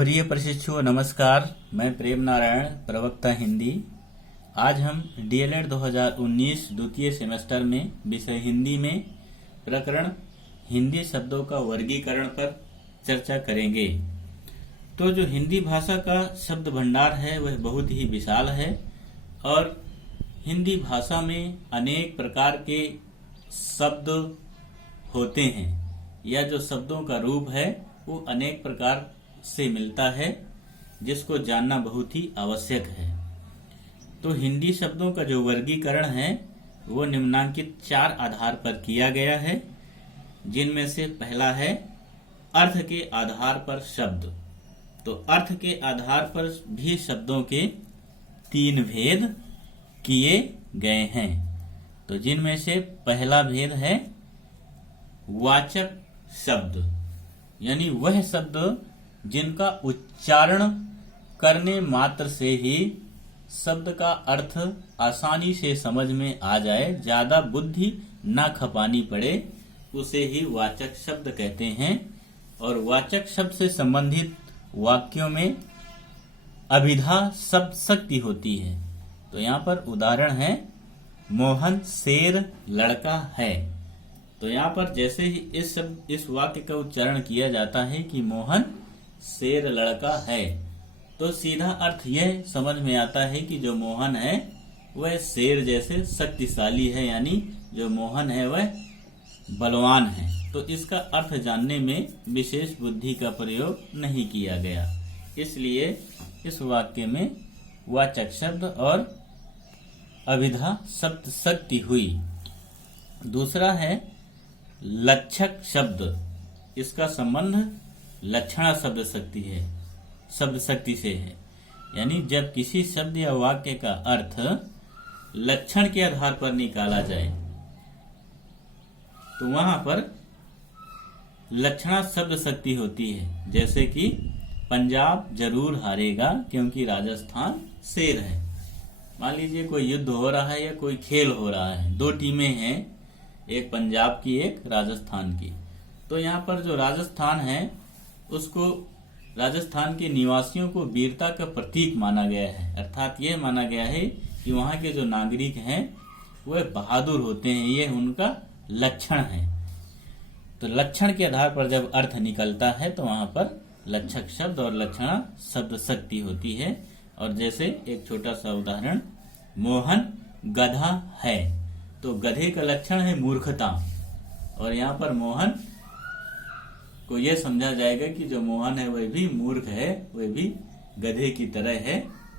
प्रिय प्रशिक्षुओं नमस्कार। मैं प्रेम नारायण, प्रवक्ता हिंदी। आज हम डीएलएड 2019 द्वितीय सेमेस्टर में विषय हिंदी में प्रकरण हिंदी शब्दों का वर्गीकरण पर चर्चा करेंगे। तो जो हिंदी भाषा का शब्द भंडार है वह बहुत ही विशाल है और हिंदी भाषा में अनेक प्रकार के शब्द होते हैं या जो शब्दों का रूप है वो अनेक प्रकार से मिलता है, जिसको जानना बहुत ही आवश्यक है। तो हिंदी शब्दों का जो वर्गीकरण है वो निम्नांकित 4 आधार पर किया गया है, जिनमें से पहला है अर्थ के आधार पर शब्द। तो अर्थ के आधार पर भी शब्दों के 3 भेद किए गए हैं। तो जिनमें से पहला भेद है वाचक शब्द, यानी वह शब्द जिनका उच्चारण करने मात्र से ही शब्द का अर्थ आसानी से समझ में आ जाए, ज्यादा बुद्धि ना खपानी पड़े, उसे ही वाचक शब्द कहते हैं। और वाचक शब्द से संबंधित वाक्यों में अभिधा शब्द शक्ति होती है। तो यहाँ पर उदाहरण है मोहन शेर लड़का है। तो यहाँ पर जैसे ही इस वाक्य का उच्चारण किया जाता है कि मोहन शेर लड़का है, तो सीधा अर्थ यह समझ में आता है कि जो मोहन है वह शेर जैसे शक्तिशाली है, यानी जो मोहन है वह बलवान है। तो इसका अर्थ जानने में विशेष बुद्धि का प्रयोग नहीं किया गया, इसलिए इस वाक्य में वाचक शब्द और अभिधा शब्द शक्ति हुई। दूसरा है लक्षक शब्द। इसका संबंध लक्षणा शब्द शक्ति से है, यानी जब किसी शब्द या वाक्य का अर्थ लक्षण के आधार पर निकाला जाए तो वहां पर लक्षणा शब्द शक्ति होती है। जैसे कि पंजाब जरूर हारेगा क्योंकि राजस्थान शेर है। मान लीजिए कोई युद्ध हो रहा है या कोई खेल हो रहा है, 2 टीमें हैं, एक पंजाब की एक राजस्थान की। तो यहाँ पर जो राजस्थान है उसको राजस्थान के निवासियों को वीरता का प्रतीक माना गया है, अर्थात यह माना गया है कि वहाँ के जो नागरिक हैं वह बहादुर होते हैं, ये उनका लक्षण है। तो लक्षण के आधार पर जब अर्थ निकलता है तो वहां पर लक्षक शब्द और लक्षणा शब्द शक्ति होती है। और जैसे एक छोटा सा उदाहरण, मोहन गधा है, तो गधे का लक्षण है मूर्खता, और यहाँ पर मोहन को यह समझा जाएगा कि जो मोहन है वह भी मूर्ख है, वह भी गधे की तरह है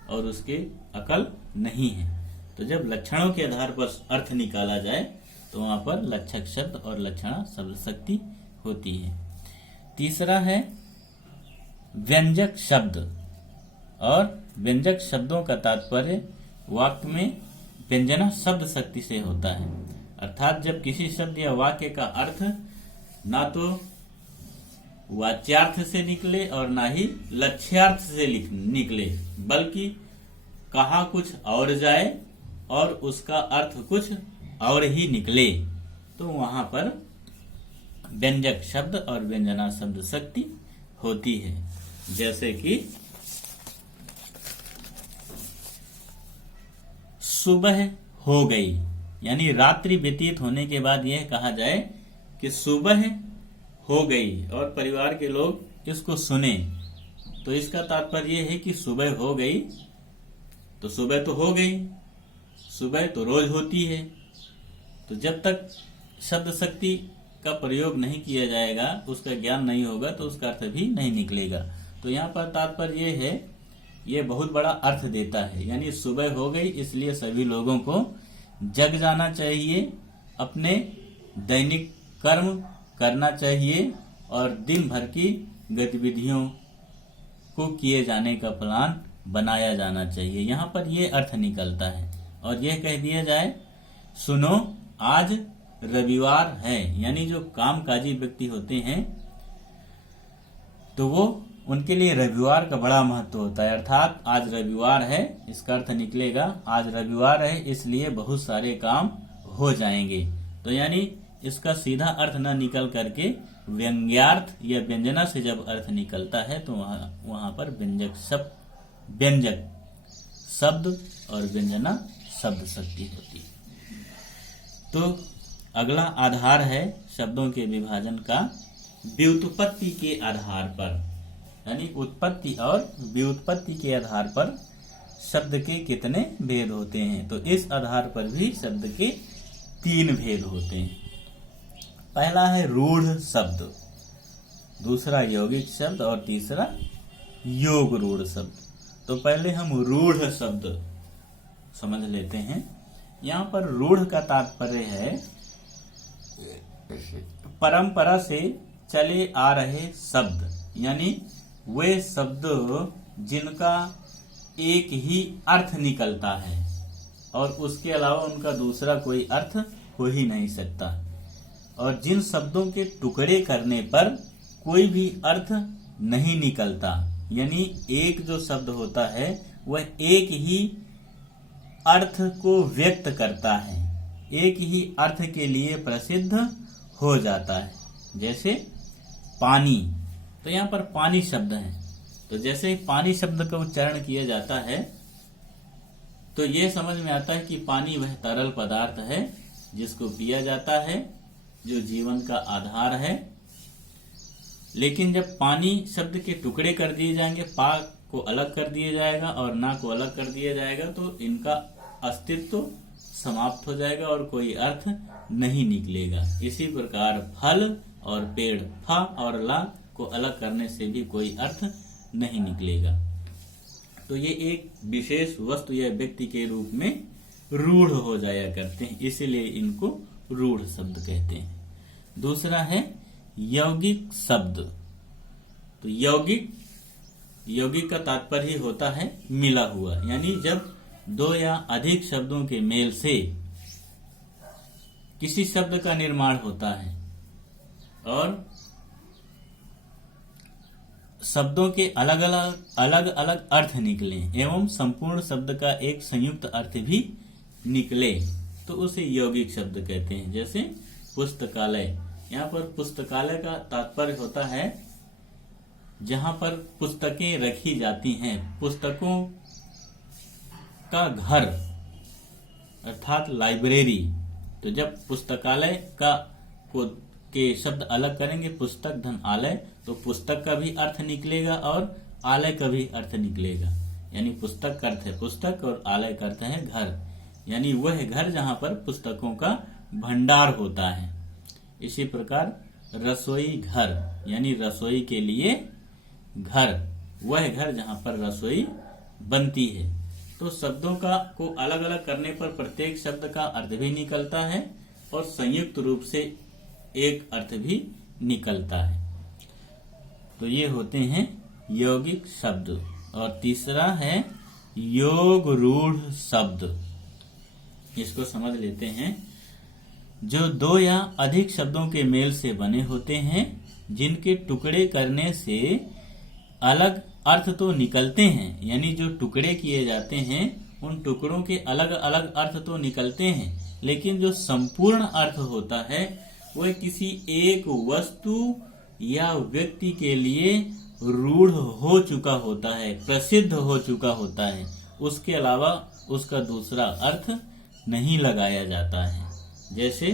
और उसके अकल नहीं है। तो जब लक्षणों के आधार पर अर्थ निकाला जाए तो वहां पर लक्षक शब्द और लक्षणा शब्द शक्ति होती है। तीसरा है व्यंजक शब्द। और व्यंजक शब्दों का तात्पर्य वाक्य में व्यंजना शब्द शक्ति से होता है, अर्थात जब किसी शब्द या वाक्य का अर्थ ना तो वाच्यार्थ से निकले और ना ही लक्ष्यार्थ से निकले, बल्कि कहा कुछ और जाए और उसका अर्थ कुछ और ही निकले, तो वहां पर व्यंजक शब्द और व्यंजना शब्द शक्ति होती है। जैसे कि सुबह हो गई, यानी रात्रि व्यतीत होने के बाद यह कहा जाए कि सुबह हो गई और परिवार के लोग इसको सुने, तो इसका तात्पर्य यह है कि सुबह हो गई, तो सुबह तो हो गई, सुबह तो रोज होती है। तो जब तक शब्द शक्ति का प्रयोग नहीं किया जाएगा, उसका ज्ञान नहीं होगा, तो उसका अर्थ भी नहीं निकलेगा। तो यहाँ पर तात्पर्य ये है, ये बहुत बड़ा अर्थ देता है, यानी सुबह हो गई इसलिए सभी लोगों को जग जाना चाहिए, अपने दैनिक कर्म करना चाहिए और दिन भर की गतिविधियों को किए जाने का प्लान बनाया जाना चाहिए। यहाँ पर यह अर्थ निकलता है। और यह कह दिया जाए सुनो आज रविवार है, यानी जो कामकाजी व्यक्ति होते हैं तो वो उनके लिए रविवार का बड़ा महत्व होता है, अर्थात आज रविवार है, इसका अर्थ निकलेगा आज रविवार है इसलिए बहुत सारे काम हो जाएंगे। तो यानी इसका सीधा अर्थ न निकल करके व्यंग्यार्थ या व्यंजना से जब अर्थ निकलता है तो वहां पर व्यंजक शब्द और व्यंजना शब्द शक्ति होती है। तो अगला आधार है शब्दों के विभाजन का व्युत्पत्ति के आधार पर, यानी उत्पत्ति और व्युत्पत्ति के आधार पर शब्द के कितने भेद होते हैं। तो इस आधार पर भी शब्द के 3 भेद होते हैं। पहला है रूढ़ शब्द, दूसरा यौगिक शब्द और तीसरा योग रूढ़ शब्द। तो पहले हम रूढ़ शब्द समझ लेते हैं। यहाँ पर रूढ़ का तात्पर्य है परंपरा से चले आ रहे शब्द, यानी वे शब्द जिनका एक ही अर्थ निकलता है और उसके अलावा उनका दूसरा कोई अर्थ हो ही नहीं सकता, और जिन शब्दों के टुकड़े करने पर कोई भी अर्थ नहीं निकलता, यानी एक जो शब्द होता है वह एक ही अर्थ को व्यक्त करता है, एक ही अर्थ के लिए प्रसिद्ध हो जाता है। जैसे पानी, तो यहाँ पर पानी शब्द है, तो जैसे पानी शब्द का उच्चारण किया जाता है तो यह समझ में आता है कि पानी वह तरल पदार्थ है जिसको पिया जाता है, जो जीवन का आधार है। लेकिन जब पानी शब्द के टुकड़े कर दिए जाएंगे, पा को अलग कर दिया जाएगा और ना को अलग कर दिया जाएगा, तो इनका अस्तित्व समाप्त हो जाएगा और कोई अर्थ नहीं निकलेगा। इसी प्रकार फल और पेड़, फा और ला को अलग करने से भी कोई अर्थ नहीं निकलेगा। तो ये एक विशेष वस्तु या व्यक्ति के रूप में रूढ़ हो जाया करते हैं, इसीलिए इनको रूढ़ शब्द कहते हैं। दूसरा है यौगिक शब्द। तो यौगिक का तात्पर्य होता है मिला हुआ, यानी जब 2 या अधिक शब्दों के मेल से किसी शब्द का निर्माण होता है और शब्दों के अलग अलग अर्थ निकले एवं संपूर्ण शब्द का एक संयुक्त अर्थ भी निकले, तो उसे यौगिक शब्द कहते हैं। जैसे पुस्तकालय, यहाँ पर पुस्तकालय का तात्पर्य होता है जहाँ पर पुस्तकें रखी जाती हैं, पुस्तकों का घर अर्थात लाइब्रेरी। तो जब पुस्तकालय के शब्द अलग करेंगे, पुस्तक धन आलय, तो पुस्तक का भी अर्थ निकलेगा और आलय का भी अर्थ निकलेगा, यानी पुस्तक का अर्थ है पुस्तक और आलय का अर्थ है घर, यानी वह घर जहाँ पर पुस्तकों का भंडार होता है। इसी प्रकार रसोई घर, यानी रसोई के लिए घर, वह घर जहाँ पर रसोई बनती है। तो शब्दों को अलग अलग करने पर प्रत्येक शब्द का अर्थ भी निकलता है और संयुक्त रूप से एक अर्थ भी निकलता है। तो ये होते हैं यौगिक शब्द। और तीसरा है योग रूढ़ शब्द। इसको समझ लेते हैं। जो 2 या अधिक शब्दों के मेल से बने होते हैं, जिनके टुकड़े करने से अलग अर्थ तो निकलते हैं, यानी जो टुकड़े किए जाते हैं उन टुकड़ों के अलग अलग अर्थ तो निकलते हैं, लेकिन जो संपूर्ण अर्थ होता है वह किसी एक वस्तु या व्यक्ति के लिए रूढ़ हो चुका होता है, प्रसिद्ध हो चुका होता है, उसके अलावा उसका दूसरा अर्थ नहीं लगाया जाता है। जैसे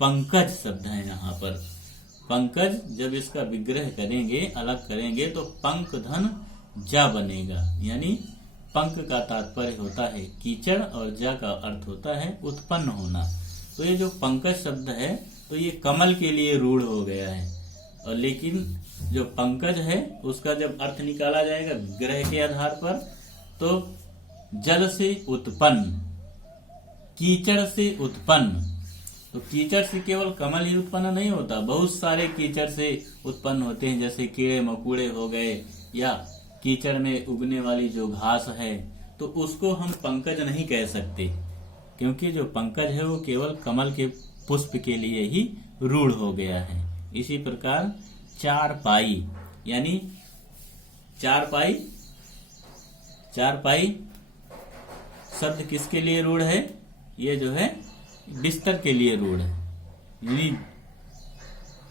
पंकज शब्द है, यहाँ पर पंकज जब इसका विग्रह करेंगे, अलग करेंगे, तो पंक धन जा बनेगा, यानी पंक का तात्पर्य होता है कीचड़ और जा का अर्थ होता है उत्पन्न होना। तो ये जो पंकज शब्द है तो ये कमल के लिए रूढ़ हो गया है, और लेकिन जो पंकज है उसका जब अर्थ निकाला जाएगा विग्रह के आधार पर, तो जल से उत्पन्न, कीचड़ से उत्पन्न। तो कीचड़ से केवल कमल ही उत्पन्न नहीं होता, बहुत सारे कीचड़ से उत्पन्न होते हैं, जैसे कीड़े मकोड़े हो गए या कीचड़ में उगने वाली जो घास है, तो उसको हम पंकज नहीं कह सकते, क्योंकि जो पंकज है वो केवल कमल के पुष्प के लिए ही रूढ़ हो गया है। इसी प्रकार चारपाई, यानी चारपाई शब्द किसके लिए रूढ़ है? ये जो है बिस्तर के लिए रूढ़ है, यानी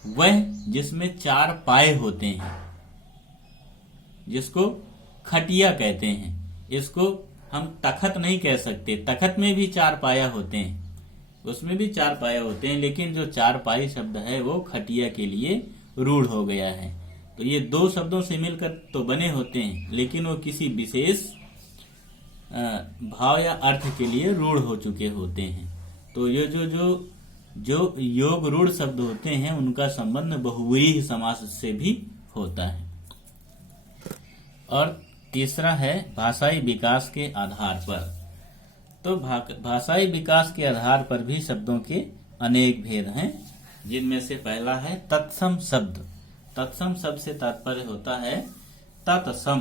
वह जिसमें 4 पाए होते हैं, जिसको खटिया कहते हैं। इसको हम तखत नहीं कह सकते, तखत में भी 4 पाया होते हैं, उसमें भी 4 पाया होते हैं, लेकिन जो 4 पाई शब्द है वो खटिया के लिए रूढ़ हो गया है। तो ये 2 शब्दों से मिलकर तो बने होते हैं, लेकिन वो किसी विशेष भाव या अर्थ के लिए रूढ़ हो चुके होते हैं। तो ये जो योग रूढ़ शब्द होते हैं उनका संबंध बहुव्रीहि समास से भी होता है। और तीसरा है भाषाई विकास के आधार पर। तो भाषाई विकास के आधार पर भी शब्दों के अनेक भेद हैं, जिनमें से पहला है तत्सम शब्द। तत्सम शब्द से तात्पर्य होता है तत्सम,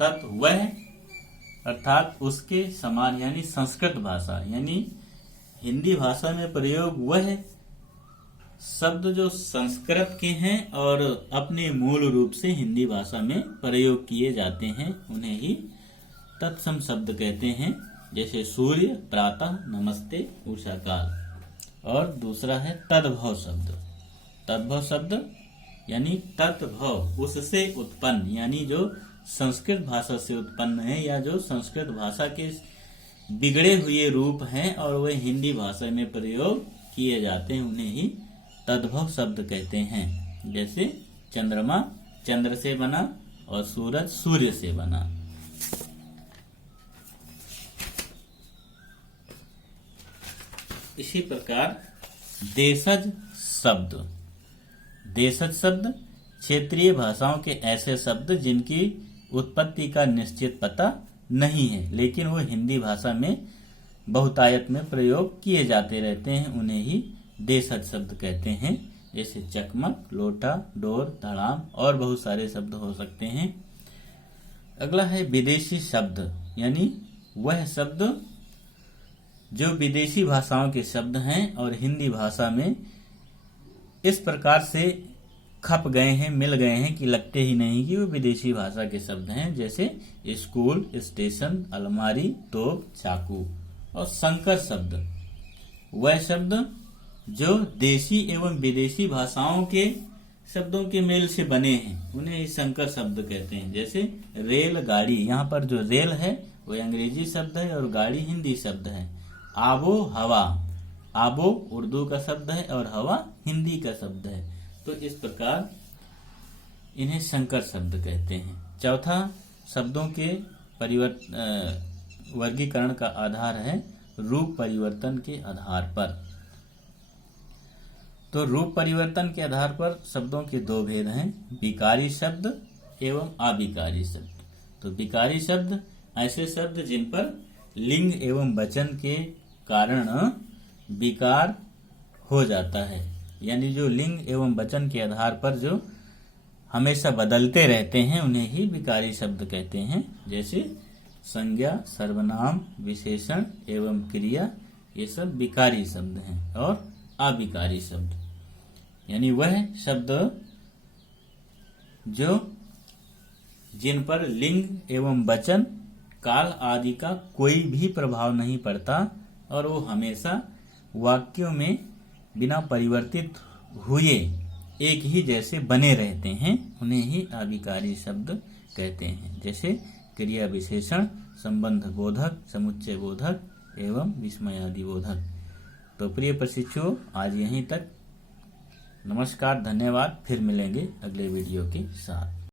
तत् वह अर्थात उसके समान, यानी संस्कृत भाषा यानी हिंदी भाषा में प्रयोग वह शब्द जो संस्कृत के हैं और अपने मूल रूप से हिंदी भाषा में प्रयोग किए जाते हैं, उन्हें ही तत्सम शब्द कहते हैं। जैसे सूर्य, प्रातः, नमस्ते, उषा काल। और दूसरा है तद्भव शब्द। तद्भव शब्द यानी तद्भव, उससे उत्पन्न, यानी जो संस्कृत भाषा से उत्पन्न है या जो संस्कृत भाषा के बिगड़े हुए रूप हैं और वे हिंदी भाषा में प्रयोग किए जाते हैं, उन्हें ही तद्भव शब्द कहते हैं। जैसे चंद्रमा चंद्र से बना और सूरज सूर्य से बना। इसी प्रकार देशज शब्द। देशज शब्द क्षेत्रीय भाषाओं के ऐसे शब्द जिनकी उत्पत्ति का निश्चित पता नहीं है, लेकिन वो हिंदी भाषा में बहुतायत में प्रयोग किए जाते रहते हैं, उन्हें ही देशज शब्द कहते हैं। जैसे चकमक, लोटा, डोर, धड़ाम और बहुत सारे शब्द हो सकते हैं। अगला है विदेशी शब्द, यानी वह शब्द जो विदेशी भाषाओं के शब्द हैं और हिंदी भाषा में इस प्रकार से खप गए हैं, मिल गए हैं कि लगते ही नहीं कि वो विदेशी भाषा के शब्द हैं। जैसे स्कूल, स्टेशन, अलमारी, तोप, चाकू। और संकर शब्द वह शब्द जो देशी एवं विदेशी भाषाओं के शब्दों के मेल से बने हैं, उन्हें ही संकर शब्द कहते हैं। जैसे रेल, गाड़ी। यहाँ पर जो रेल है वो अंग्रेजी शब्द है और गाड़ी हिंदी शब्द है। आबो हवा, आबो उर्दू का शब्द है और हवा हिंदी का शब्द है। तो इस प्रकार इन्हें संकर शब्द कहते हैं। चौथा, शब्दों के वर्गीकरण का आधार है रूप परिवर्तन के आधार पर। तो रूप परिवर्तन के आधार पर शब्दों के 2 भेद हैं, विकारी शब्द एवं अविकारी शब्द। तो विकारी शब्द ऐसे शब्द जिन पर लिंग एवं वचन के कारण विकार हो जाता है, यानी जो लिंग एवं वचन के आधार पर जो हमेशा बदलते रहते हैं, उन्हें ही विकारी शब्द कहते हैं। जैसे संज्ञा, सर्वनाम, विशेषण एवं क्रिया, ये सब विकारी शब्द हैं। और अविकारी शब्द यानी वह शब्द जो जिन पर लिंग एवं वचन, काल आदि का कोई भी प्रभाव नहीं पड़ता और वो हमेशा वाक्यों में बिना परिवर्तित हुए एक ही जैसे बने रहते हैं, उन्हें ही अविकारी शब्द कहते हैं। जैसे क्रिया विशेषण, संबंध बोधक, समुच्चय बोधक एवं विस्मयादि बोधक। तो प्रिय प्रशिक्षुओं, आज यहीं तक। नमस्कार, धन्यवाद। फिर मिलेंगे अगले वीडियो के साथ।